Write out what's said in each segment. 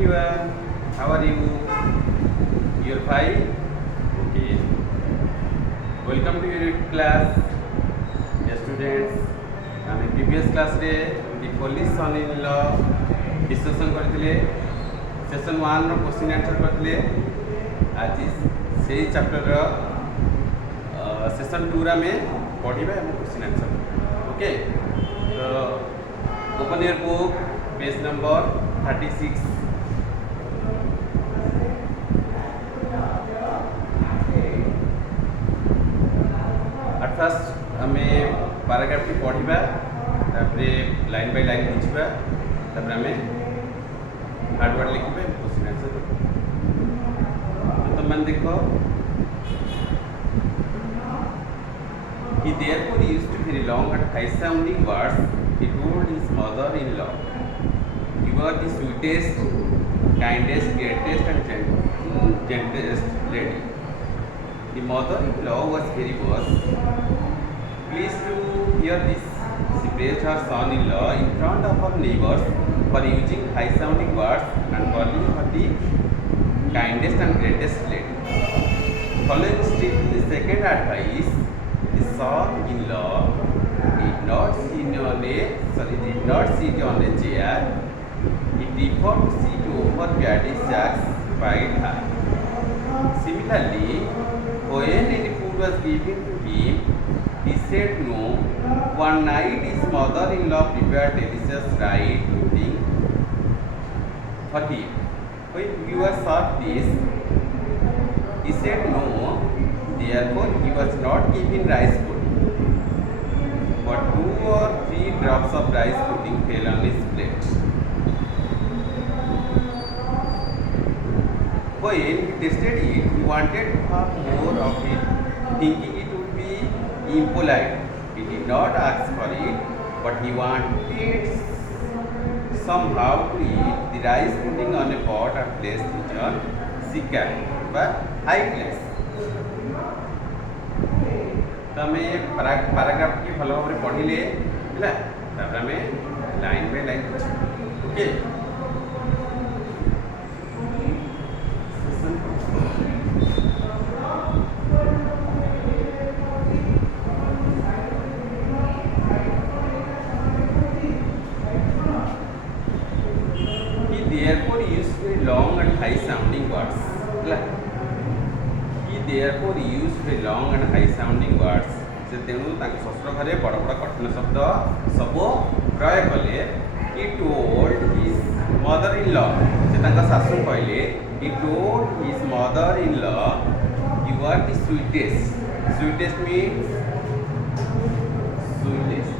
everyone. How are you? You're fine? Okay. Welcome to your class. Dear students, ଆମେ previous classରେ the police son in law discussion କରିଥିଲେ. Session 1 ର question answer କରିଥିଲେ. ଆଜି ସେଇ chapter session 2 ରେ ଆମେ ପଢ଼ିବା ଏବଂ question answer. Okay. So open your book, page number 36. At first हमें पैराग्राफ की पढ़ा तापर लाइन बाय लाइन बुझा तापर हमें हार्ड वर्ड लिखे क्वेश्चन आंसर तो तुम मैंने देखो he therefore used very long and high sounding words. He told his mother-in-law, "You are the sweetest, kindest, greatest and gentlest lady." The mother-in-law was very pleased to hear this. She praised her son-in-law in front of her neighbors for using high-sounding words and calling her the kindest and greatest lady. Following strictly the second advice, the son-in-law did not sit on a chair. He preferred to sit over Beatrice's Jack's beside her. Similarly, when any food was given to him, he said no. One night his mother-in-law prepared delicious rice pudding for him. When he was served this, he said no. Therefore, he was not given rice pudding. But 2 or 3 drops of rice pudding fell on his plate. When he tasted it, he wanted to have more of it, thinking it would be impolite. He did not ask for it, but he wanted somehow to eat the rice pudding on a pot and place it on sikar, but high place. तो हमें paragraph की भल भाव में पढ़िले है तापर हमें line by line okay therefore used very long and high sounding words. He therefore used very long and high sounding words. से तेणु शस्त्र घरे बड़ बड़ कठिन शब्द सब प्रयोग कले. He told his mother-in-law से शाशु कहले. He told his mother-in-law, "You are the sweetest." Sweetest means sweetest.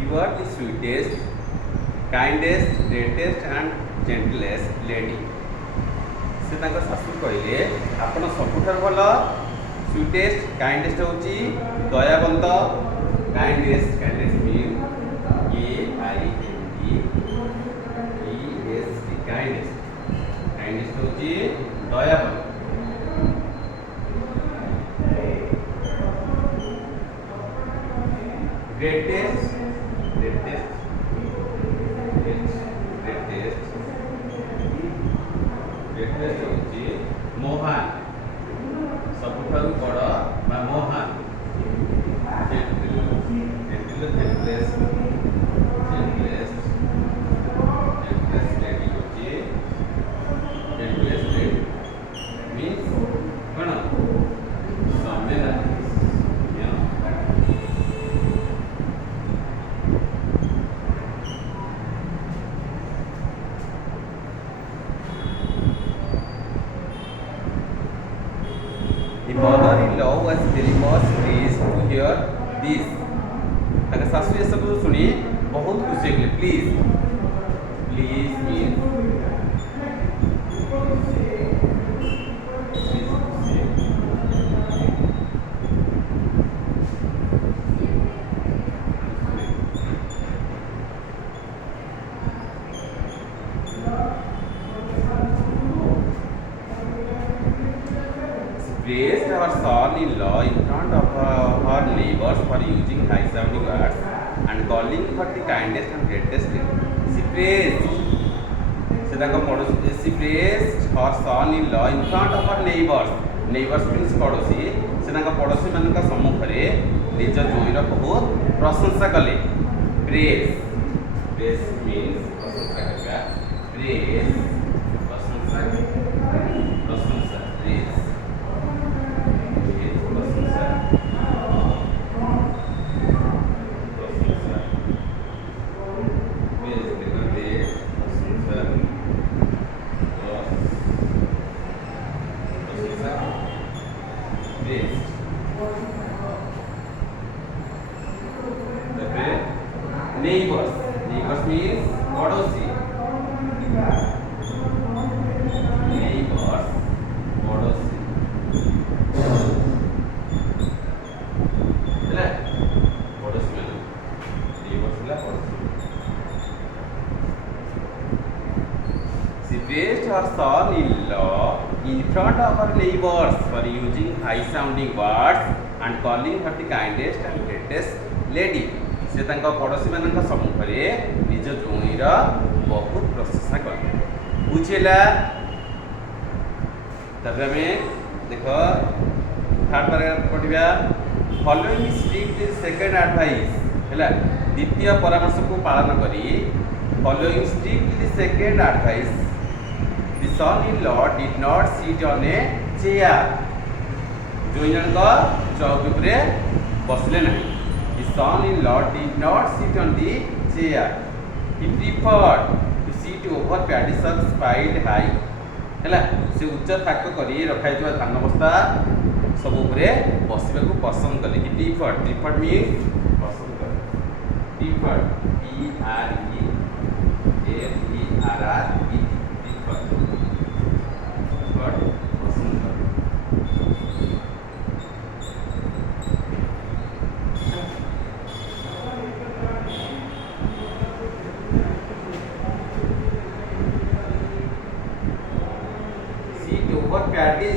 You are the sweetest, kindest, greatest and gentlest lady. से शाशु कहले आपण सबुठार भल स्वीटेस्ट काइंडेस्ट होची दयावंत काइंडेस्ट मीन काइंडेस्ट होची दयावंत greatest होची मोहन सबुठारु बड़ बा मोहन gentlest lady होची gentlest lady means कौन संवेदनशील The mother-in-law was very much pleased to hear this. ताकि सासू ये सब सुनी बहुत खुशी हो गई. Please mean praised her son-in-law in front of her neighbors for using high-sounding words and calling her the kindest and greatest lady. She praised. She praised her son-in-law in front of her neighbors. Neighbors means पड़ोसी. से पड़ोसी मान सम्मुख में निज जोईर बहुत प्रशंसा कले. Praise. Praise means प्रशंसा करना. Praise प्रशंसा. प्रशंसा. Praise. Neighbors. Neighbors means पड़ोसी. Neighbors पड़ोसी. है पड़ोसी में neighbors है पड़ोसी. She praised her son-in-law in front of her neighbors for using high-sounding words and calling her the kindest and greatest lady. से तांका पड़ोसी मानक सम्मुख में निज जोईर बहुत प्रशंसा कले. बुझेला. तबे हमें देखो थर्ड पैराग्राफ पढ़िबा. फॉलोइंग स्ट्रिक्टली सेकंड एडवाइस हैला द्वितीय परामर्श को पालन करी. Following strictly second advice the son-in-law did not sit on a chair. जोईनका चौकी पर बसले नहीं. The son-in-law did not sit on the chair. He preferred to sit over Paddy's piled high. हैला से उच्च थाक करी रखाइଥିବା धान बस्ता सब उपरे बसिबाकू पसंद कले. He preferred. Preferred means पसंद करे. Preferred. P-R-E-F-E-R-R-E-D. Preferred. Preferred पसंद करे. over Paddy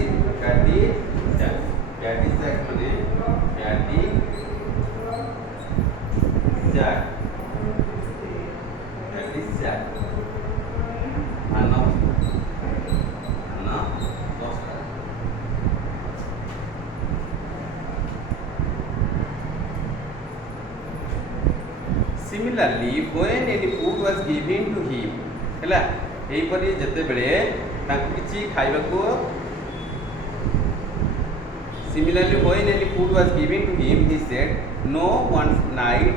jack. Paddy jack माने Paddy jack. Paddy jack. आना दोस्त. Similarly, when any food was given to him, हैला एही परी जते बेले ताकू किछि खाइबाकू. Similarly, when any food was given to him, he said, no one night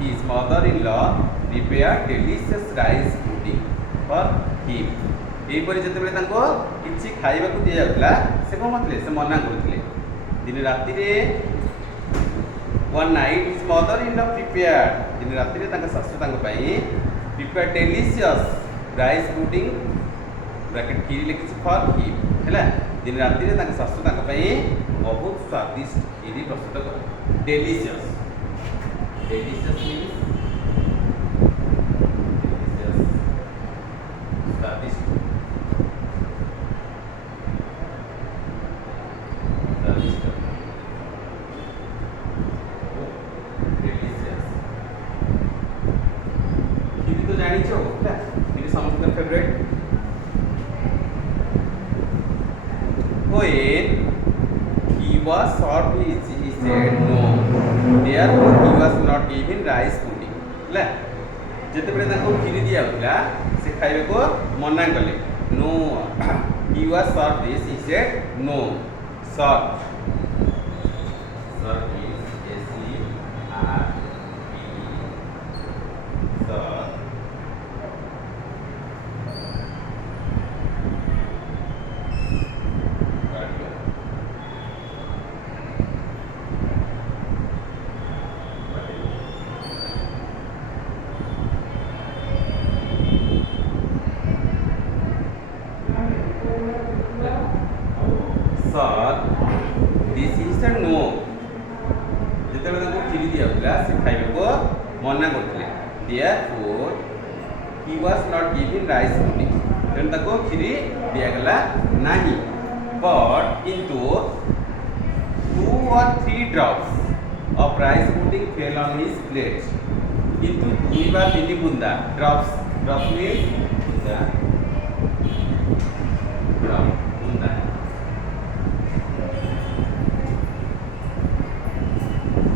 his mother-in-law prepared delicious rice pudding for him. एही परी जते बेले ताको किछि खाइबाकू दिया जाउतला से कोन मतले से मना करथले. दिन राति रे one night his mother-in-law prepared. दिन राति रे ताका सासु तांको पई prepared delicious rice pudding bracket खीरी लिखिछि फॉर हिम हैला. दिन राति रे ताका सासु ताका पई बहुत स्वादिष्ट खीरी प्रस्तुत कर. डेलिशियस. डेलिशियस मींस डेलिशियस स्वादिष्ट. स्वादिष्ट डेलिशियस खीरी तो जानि छो हैला. खीरी समस्त का favourite. When he was served, he said no. Therefore, he was not given rice pudding. ला जिते बेले ताको खीरी दिया होतला से खाइबे को मना कले. No. He was served this. He said no. Served. Served is S-E-R-V. Served. sir, this is a no. ଯେତେବେଳେ ତାଙ୍କୁ କ୍ଷୀରି ଦିଆଯାଉଥିଲା ସେ ଖାଇବାକୁ ମନା କରୁଥିଲେ therefore he was not given rice pudding ତେଣୁ ତାକୁ କ୍ଷୀରି ଦିଆଗଲା ନାହିଁ but କିନ୍ତୁ 2 or 3 drops of rice pudding fell on his plate କିନ୍ତୁ 2 ବା 3 ବୁନ୍ଦା drops means ବୁନ୍ଦା ବୁନ୍ଦା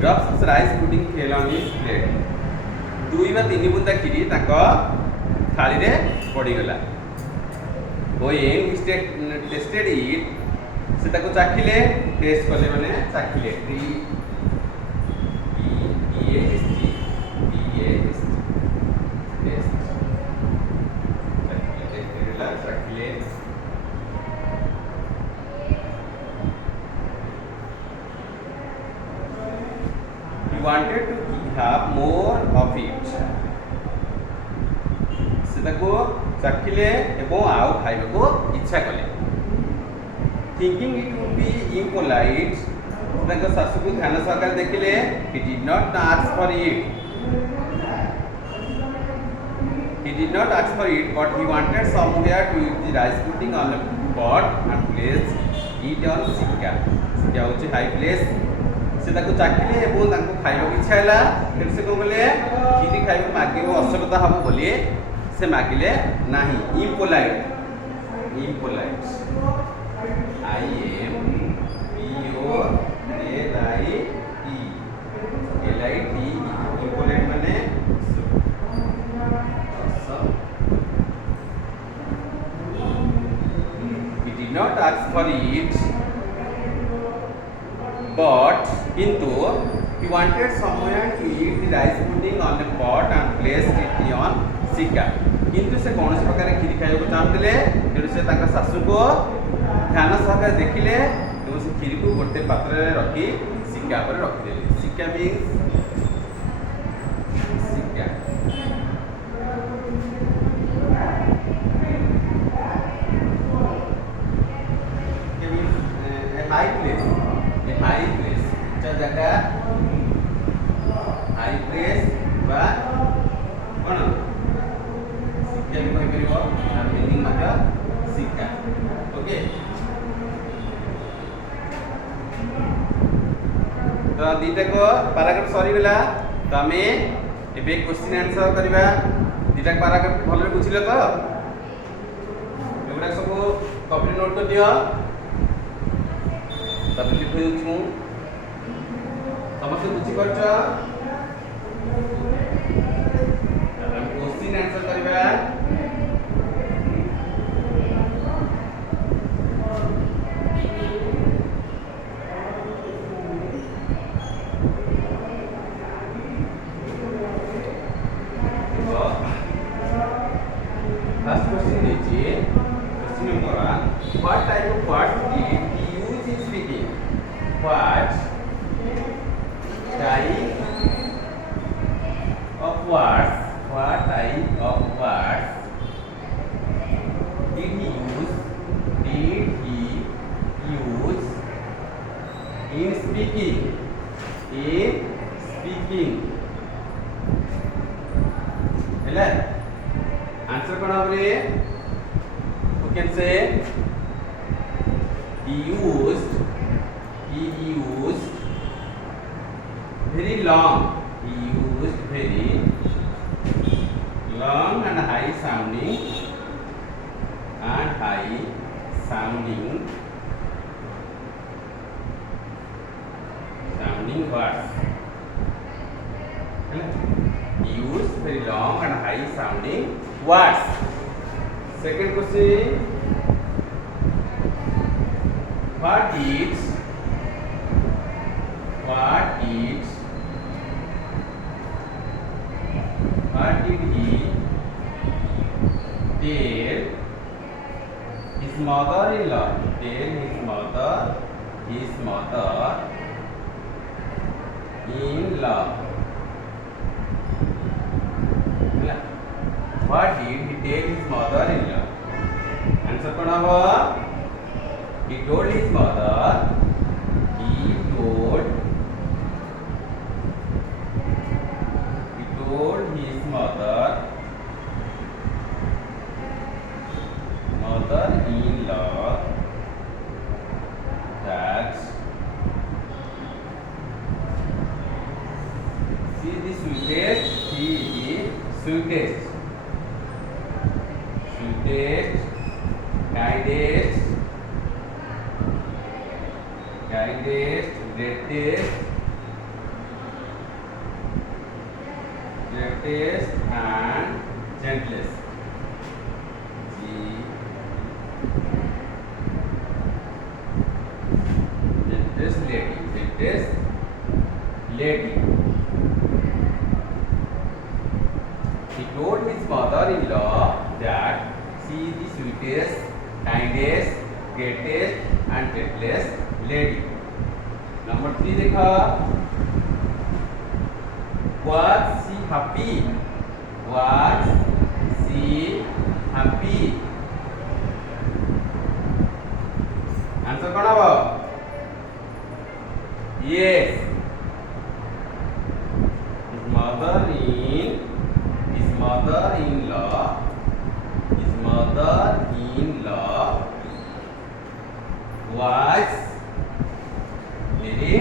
drops of rice pudding fell on his plate 2 ବା 3 ବୁନ୍ଦା କ୍ଷୀରି ତାଙ୍କ ଥାଳିରେ ପଡ଼ିଗଲା when he tasted it ସେ ତାକୁ ଚାଖିଲେ ଟେଷ୍ଟ କଲେ ମାନେ ଚାଖିଲେ he wanted to have more of it ସେ ତାକୁ ଚାଖିଲେ ଏବଂ ଆଉ ଖାଇବାକୁ ଇଚ୍ଛା କଲେ thinking it would be impolite ତାଙ୍କ ଶାଶୁକୁ ଧ୍ୟାନ ସହକାରେ ଦେଖିଲେ he did not ask for it but he wanted somewhere to eat the rice pudding on a pot and place it on sikka sikka ହେଉଛି high place ସେ ତାକୁ ଚାଖିଲେ ଏବଂ ତାଙ୍କୁ ଖାଇବାକୁ ଇଚ୍ଛା ହେଲା ତେଣୁ ସେ କ'ଣ କଲେ କ୍ଷୀରି ଖାଇବାକୁ ମାଗିବାକୁ ଅସଭ୍ୟତା ହେବ ବୋଲି ସେ ମାଗିଲେ ନାହିଁ impolite impolite ମାନେ he did not ask for it but into he wanted somewhere to eat the rice pudding on a pot and place it on sikka କିନ୍ତୁ ସେ କୌଣସି ପ୍ରକାର କ୍ଷୀରି ଖାଇବାକୁ ଚାହୁଁଥିଲେ ତେଣୁ ସେ ତାଙ୍କ ଶାଶୁକୁ ଧ୍ୟାନ ସହକାରେ ଦେଖିଲେ ଏବଂ ସେ କ୍ଷୀରିକୁ ଗୋଟେ ପାତ୍ରରେ ରଖି ସିକ୍କା ଉପରେ ରଖିଦେଲେ Sikka means Sikka high place उच्च जगह high place बा कौन सिक्का भी कहि परिबो आ मीनिंग मात्र सिक्का ओके तो दीटा को पैराग्राफ सरी गला तो हमें एबे क्वेश्चन आंसर करबा दीटा पैराग्राफ भले बुझिले तो एगुडा सब कॉपी नोट कर दियो तब लिख देछु समस्त बुझी परछ हम क्वेश्चन आंसर करबा First question is question number 1. What type of words did he use in speaking? What type of words? What type of words did he use? Did he use in speaking? In speaking. Hello. Answer कौन होगा? You can say he used very long. He used very long and high sounding words. He used very long and high sounding words. Second question, what did he tell his mother-in-law? What did he tell his mother-in-law? Answer कौन होगा? He told his mother. He told his mother-in-law that she is the sweetest, kindest, greatest and gentlest. Gentlest lady. He told his mother-in-law that she is the sweetest, kindest, greatest and gentlest lady. Number 3 देखा. Was she happy? Answer कौन आवा? Yes. His mother-in-law was very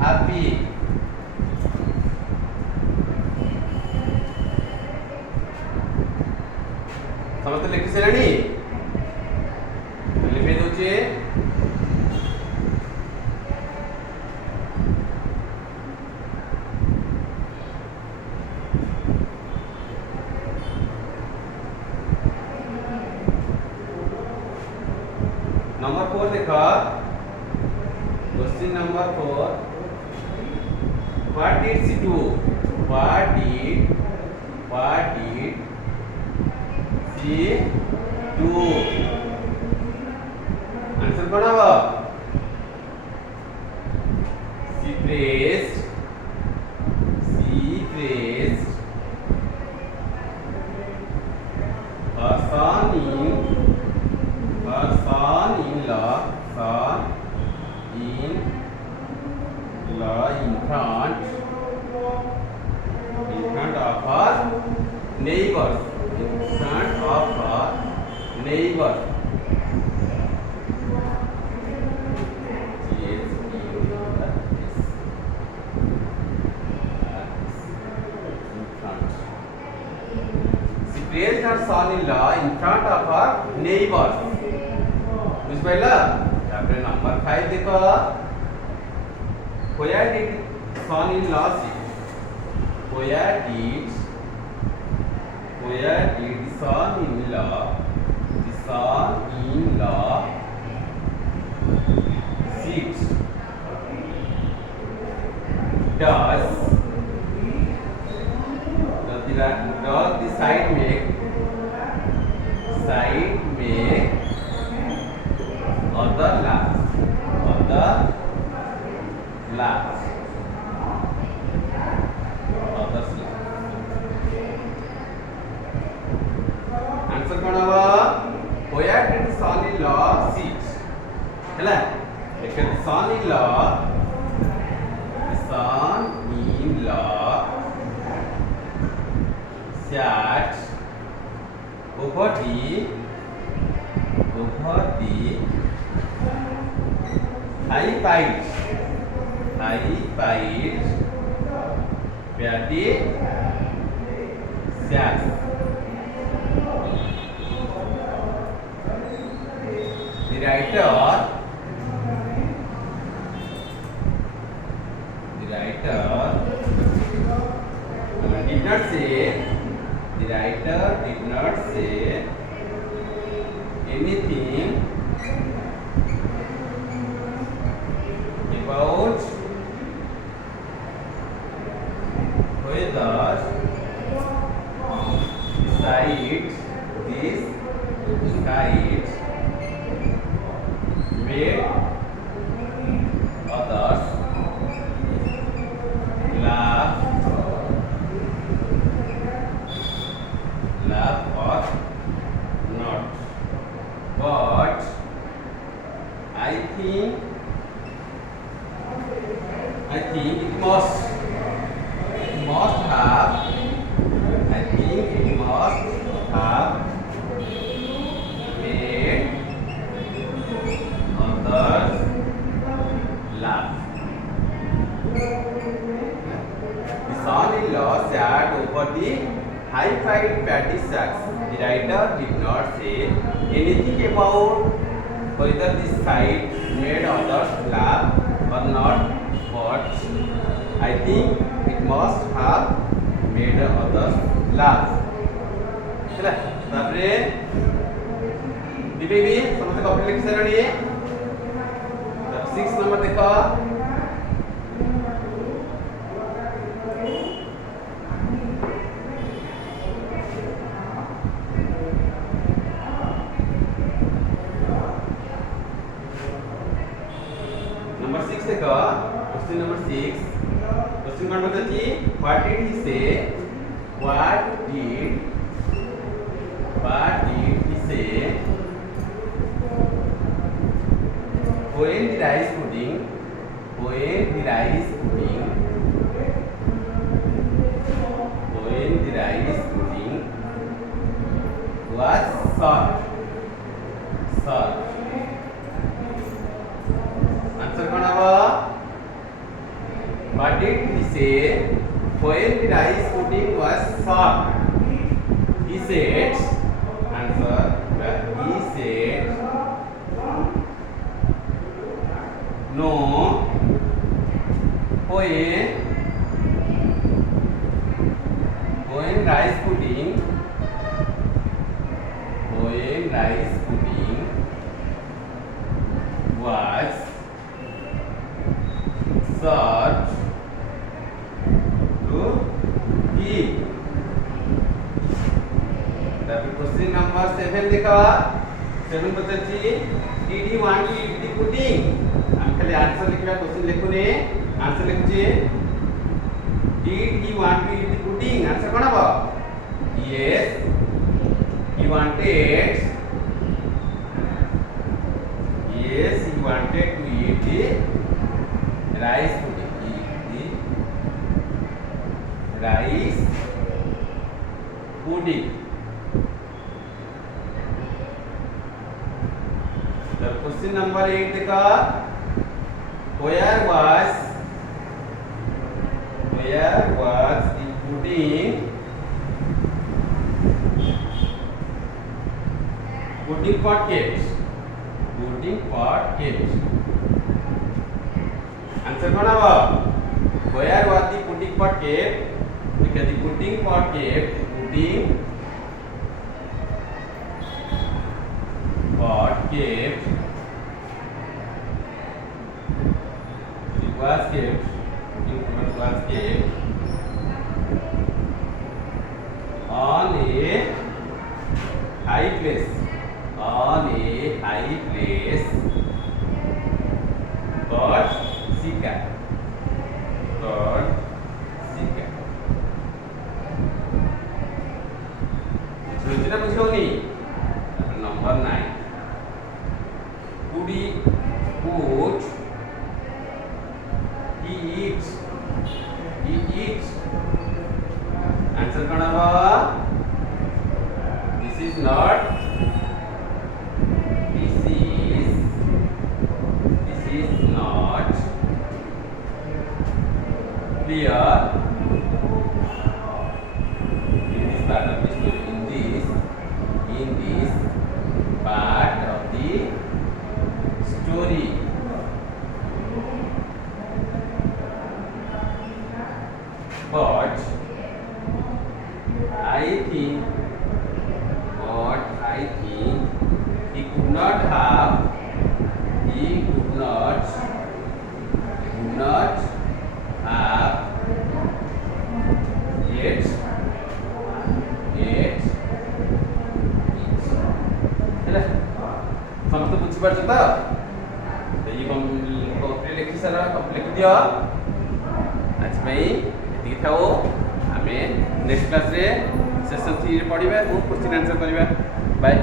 happy. समझते लिखी से लेनी लिखे दोचे number 4 देखा. Question number 4. What did she do? What did she do? Answer कौन आवा? She praised her son-in-law in front of her neighbors. She praised her son-in-law in front of her neighbors. बुझ पाइला? तापर नंबर 5 देखो. Where did son-in-law sit? Where did son-in-law sit? Does the side make other laugh? Others laugh. Answer कौन आवा? Where did son-in-law sit? हैला लेकिन son-in-law sat over the high pipes where the sat. The writer did not say anything about whether this site think it must have made others laugh. The son-in-law sat over the high-fied patty sacks. The writer did not say anything about whether this sight made others laugh or not, but I think it must have made others laugh. चला तापरे दिबेबी समस्त copy लिख सारणी 6 number देखो number 6 देखो question number 6 question कौन बताती what did he से what did he say when the rice pudding was served answer कौन होगा what did he say when the rice pudding was served he said answer he said no when rice pudding was served to eat. तभी question number 7 देखा 7 बताची did he want to eat the pudding हम खाली answer लिखला question लिखुने answer लिखुचे did he want to eat the pudding answer कोण हबो yes he wanted to eat the rice pudding The question number 8 देखा where was the pudding pot kept answer कौन होगा where was the pudding pot kept because the pudding pot kept was kept on a high place but secret सोचना बुझोनी number 9 could he eat answer कौन होगा this is not clear in this part of the story in this part of the story but I think he could not have yet समस्त बुझी पारछ त ये complete लिखि सारा complete दियो आज पई एति थाओ हमें नेक्स्ट क्लास रे सेशन 3 रे पढिबा क्वेश्चन आंसर करिबा बाय।